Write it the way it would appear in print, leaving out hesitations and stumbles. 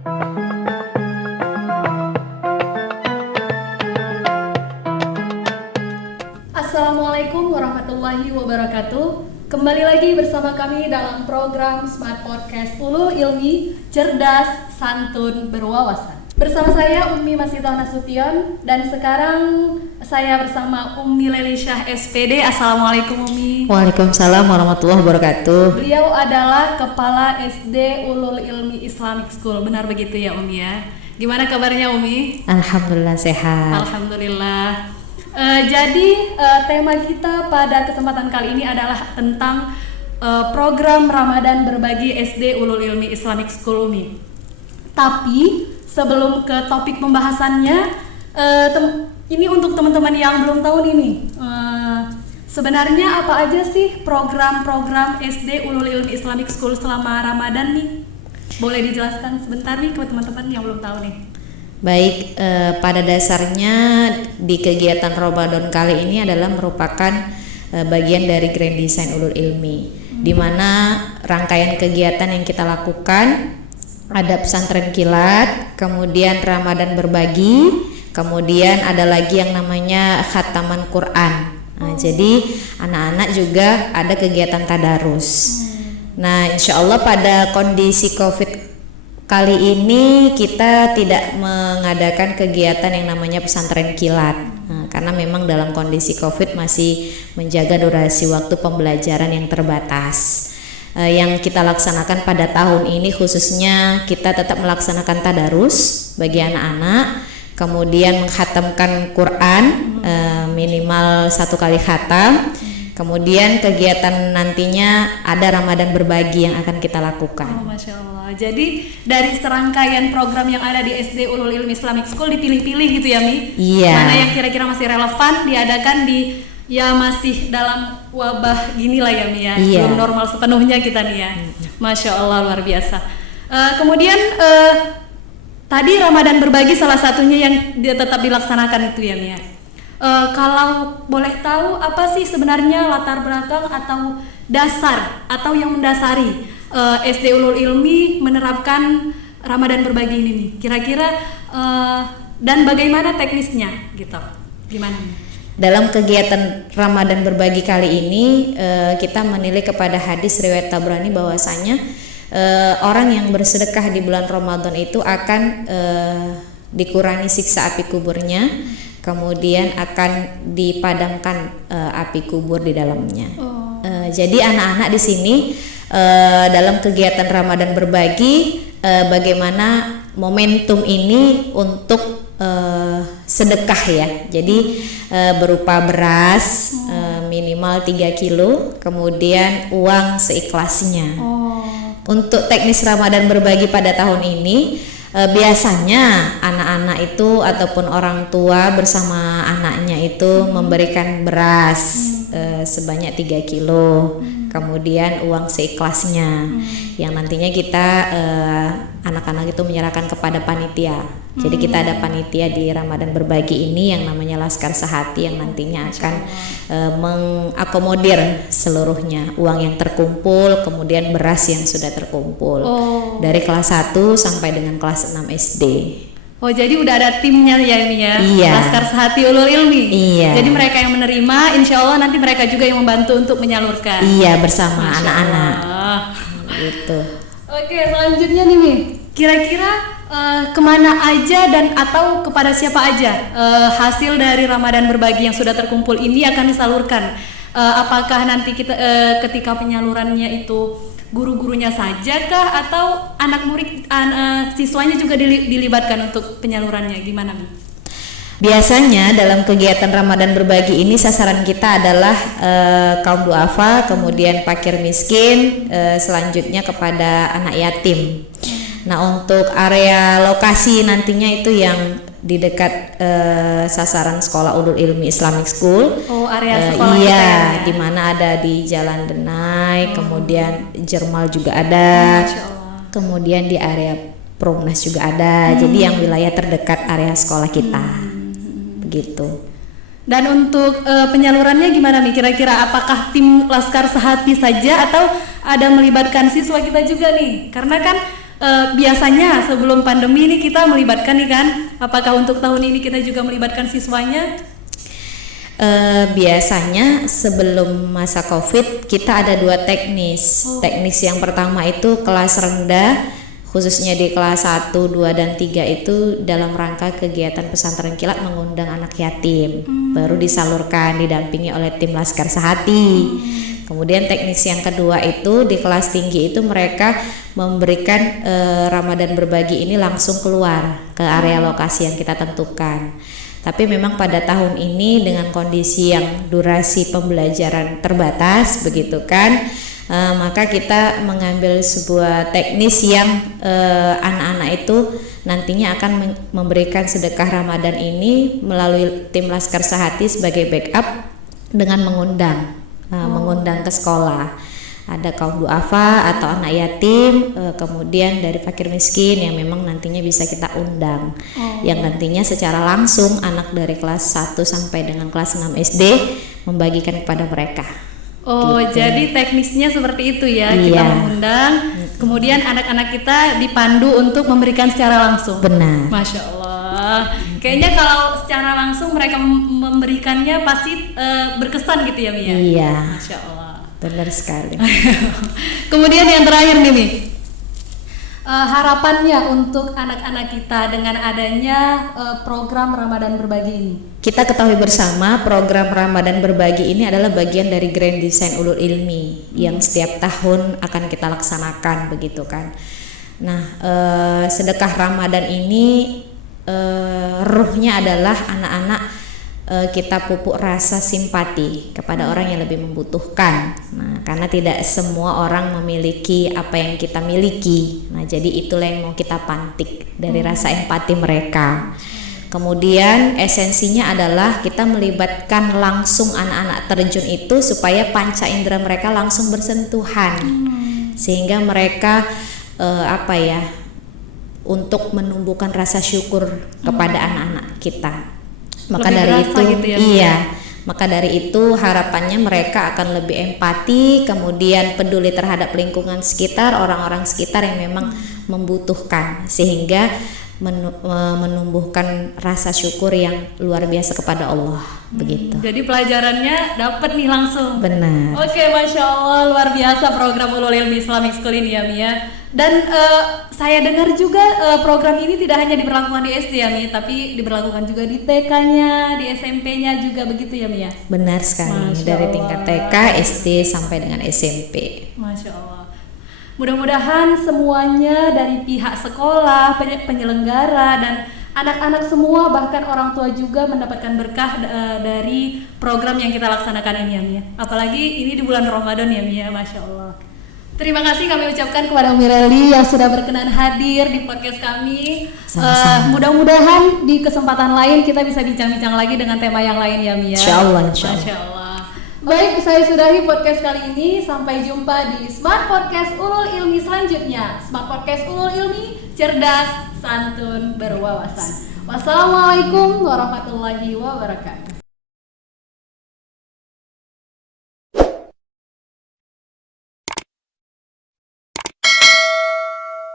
Assalamualaikum warahmatullahi wabarakatuh. Kembali lagi bersama kami dalam program Smart Podcast Ulul Ilmi, Cerdas, Santun, Berwawasan. Bersama saya Ummi Masitoh Nasution, dan sekarang saya bersama Ummi Lelisyah SPD. Assalamualaikum Ummi. Waalaikumsalam warahmatullahi wabarakatuh. Beliau adalah Kepala SD Ulul Ilmi Islamic School. Benar begitu ya Ummi ya? Gimana kabarnya Ummi? Alhamdulillah sehat. Alhamdulillah. Jadi tema kita pada kesempatan kali ini adalah tentang program Ramadan Berbagi SD Ulul Ilmi Islamic School Umi. Tapi sebelum ke topik pembahasannya, ini untuk teman-teman yang belum tahu nih, sebenarnya apa aja sih program-program SD Ulul Ilmi Islamic School selama Ramadan nih? Boleh dijelaskan sebentar nih ke teman-teman yang belum tahu nih. Baik, pada dasarnya di kegiatan Ramadan kali ini adalah merupakan bagian dari Grand Design Ulul Ilmi, di mana rangkaian kegiatan yang kita lakukan ada pesantren kilat, kemudian Ramadan berbagi, kemudian ada lagi yang namanya khataman Quran. Nah, jadi anak-anak juga ada kegiatan tadarus. Nah, insya Allah pada kondisi COVID kali ini kita tidak mengadakan kegiatan yang namanya pesantren kilat, karena memang dalam kondisi COVID masih menjaga durasi waktu pembelajaran yang terbatas. Yang kita laksanakan pada tahun ini khususnya kita tetap melaksanakan tadarus bagi anak-anak, kemudian menghatamkan Quran minimal 1 kali khatam. Kemudian kegiatan nantinya ada Ramadan berbagi yang akan kita lakukan. Oh, Masya Allah. Jadi dari serangkaian program yang ada di SD Ulul Ilmi Islamic School dipilih-pilih gitu ya Mi? Iya. Mana yang kira-kira masih relevan diadakan di masih dalam wabah gini lah ya Mi ya? Iya. Belum normal sepenuhnya kita nih ya. Masya Allah, luar biasa. Kemudian tadi Ramadan berbagi salah satunya yang dia tetap dilaksanakan itu ya Mi ya? Kalau boleh tahu apa sih sebenarnya latar belakang atau dasar atau yang mendasari SD Ulul Ilmi menerapkan Ramadan berbagi ini nih? Kira-kira dan bagaimana teknisnya gitu? Gimana nih? Dalam kegiatan Ramadan berbagi kali ini kita menilai kepada hadis riwayat Tabrani bahwasanya orang yang bersedekah di bulan Ramadan itu akan dikurangi siksa api kuburnya. Kemudian akan dipadamkan api kubur di dalamnya. Jadi anak-anak di sini dalam kegiatan Ramadan berbagi bagaimana momentum ini untuk sedekah ya. Jadi berupa beras minimal 3 kilo, kemudian uang seikhlasnya. Untuk teknis Ramadan berbagi pada tahun ini biasanya anak-anak itu ataupun orang tua bersama anaknya itu memberikan beras sebanyak 3 kilo, kemudian uang seikhlasnya yang nantinya kita anak-anak itu menyerahkan kepada panitia. Jadi kita ada panitia di Ramadan berbagi ini yang namanya Laskar Sehati yang nantinya akan mengakomodir seluruhnya uang yang terkumpul, kemudian beras yang sudah terkumpul dari kelas 1 sampai dengan kelas 6 SD. Oh, jadi udah ada timnya ya ini ya? Iya. Laskar Sehati Ulul Ilmi. Iya. Jadi mereka yang menerima, insya Allah nanti mereka juga yang membantu untuk menyalurkan. Iya, bersama anak-anak. Gitu. Oke, selanjutnya nih Mi, kira-kira kemana aja dan atau kepada siapa aja hasil dari Ramadan berbagi yang sudah terkumpul ini akan disalurkan? Apakah nanti kita ketika penyalurannya itu guru-gurunya saja kah atau anak murid siswanya juga dilibatkan untuk penyalurannya? Gimana Mi? Biasanya dalam kegiatan Ramadan berbagi ini sasaran kita adalah kaum duafa, kemudian fakir miskin, selanjutnya kepada anak yatim. Nah, untuk area lokasi nantinya itu yang di dekat sasaran sekolah Ulul Ilmi Islamic School. Oh, area sekolah iya, kita ya. di mana ada di Jalan Denai, kemudian Jermal juga ada. Kemudian di area Perumnas juga ada. Jadi yang wilayah terdekat area sekolah kita. Begitu. Dan untuk penyalurannya gimana nih? Kira-kira apakah tim Laskar Sehati saja atau ada melibatkan siswa kita juga nih? Karena kan biasanya sebelum pandemi ini kita melibatkan nih kan, apakah untuk tahun ini kita juga melibatkan siswanya? Biasanya sebelum masa COVID kita ada 2 teknis. Teknis yang pertama itu kelas rendah, khususnya di kelas 1, 2, dan 3 itu dalam rangka kegiatan pesantren kilat mengundang anak yatim. Baru disalurkan didampingi oleh tim Laskar Sehati. Kemudian teknis yang kedua itu di kelas tinggi itu mereka memberikan Ramadan berbagi ini langsung keluar ke area lokasi yang kita tentukan. Tapi memang pada tahun ini dengan kondisi yang durasi pembelajaran terbatas begitu kan, maka kita mengambil sebuah teknis yang anak-anak itu nantinya akan memberikan sedekah Ramadan ini melalui tim Laskar Sehati sebagai backup dengan mengundang ke sekolah. Ada kaum duafa atau anak yatim, kemudian dari fakir miskin yang memang nantinya bisa kita undang, yang nantinya secara langsung anak dari kelas 1 sampai dengan kelas 6 SD membagikan kepada mereka. Gitu. Jadi teknisnya seperti itu ya, kita mengundang, kemudian anak-anak kita dipandu untuk memberikan secara langsung. Benar. Masya Allah. Kayaknya kalau secara langsung mereka memberikannya pasti berkesan gitu ya Mia? Iya. Masya Allah. Benar sekali. Kemudian yang terakhir nih Mi, harapannya untuk anak-anak kita dengan adanya program Ramadan Berbagi ini. Kita ketahui bersama program Ramadan Berbagi ini adalah bagian dari Grand Design Ulul Ilmi yang setiap tahun akan kita laksanakan begitu kan. Nah, sedekah Ramadan ini ruhnya adalah anak-anak kita pupuk rasa simpati kepada orang yang lebih membutuhkan. Nah, karena tidak semua orang memiliki apa yang kita miliki. Nah, jadi itulah yang mau kita pantik dari rasa empati mereka. Kemudian esensinya adalah kita melibatkan langsung anak-anak terjun itu supaya panca indera mereka langsung bersentuhan. Sehingga mereka untuk menumbuhkan rasa syukur kepada anak-anak kita. Maka dari itu gitu ya, maka dari itu harapannya mereka akan lebih empati, kemudian peduli terhadap lingkungan sekitar, orang-orang sekitar yang memang membutuhkan, sehingga menumbuhkan rasa syukur yang luar biasa kepada Allah. Begitu. Jadi pelajarannya dapat nih langsung. Benar. Oke, Masya Allah, luar biasa program Ulul Ilmi Islamic School ini ya Mia. Dan saya dengar juga program ini tidak hanya diberlakukan di SD ya Mi, tapi diberlakukan juga di TK-nya, di SMP-nya juga begitu ya Mia? Benar sekali. Masya dari tingkat TK, SD sampai dengan SMP. Masya Allah. Mudah-mudahan semuanya dari pihak sekolah, penyelenggara dan anak-anak semua, bahkan orang tua juga mendapatkan berkah dari program yang kita laksanakan ini ya Mia. Apalagi ini di bulan Ramadan ya Mia, Masya Allah. Terima kasih kami ucapkan kepada Umi Reli yang sudah berkenan hadir di podcast kami. Mudah-mudahan di kesempatan lain kita bisa bincang-bincang lagi dengan tema yang lain ya Mia. Insyaallah. Masya Allah. Baik, saya sudahi podcast kali ini. Sampai jumpa di Smart Podcast Ulul Ilmi selanjutnya. Smart Podcast Ulul Ilmi, cerdas, santun, berwawasan. Wassalamualaikum warahmatullahi wabarakatuh.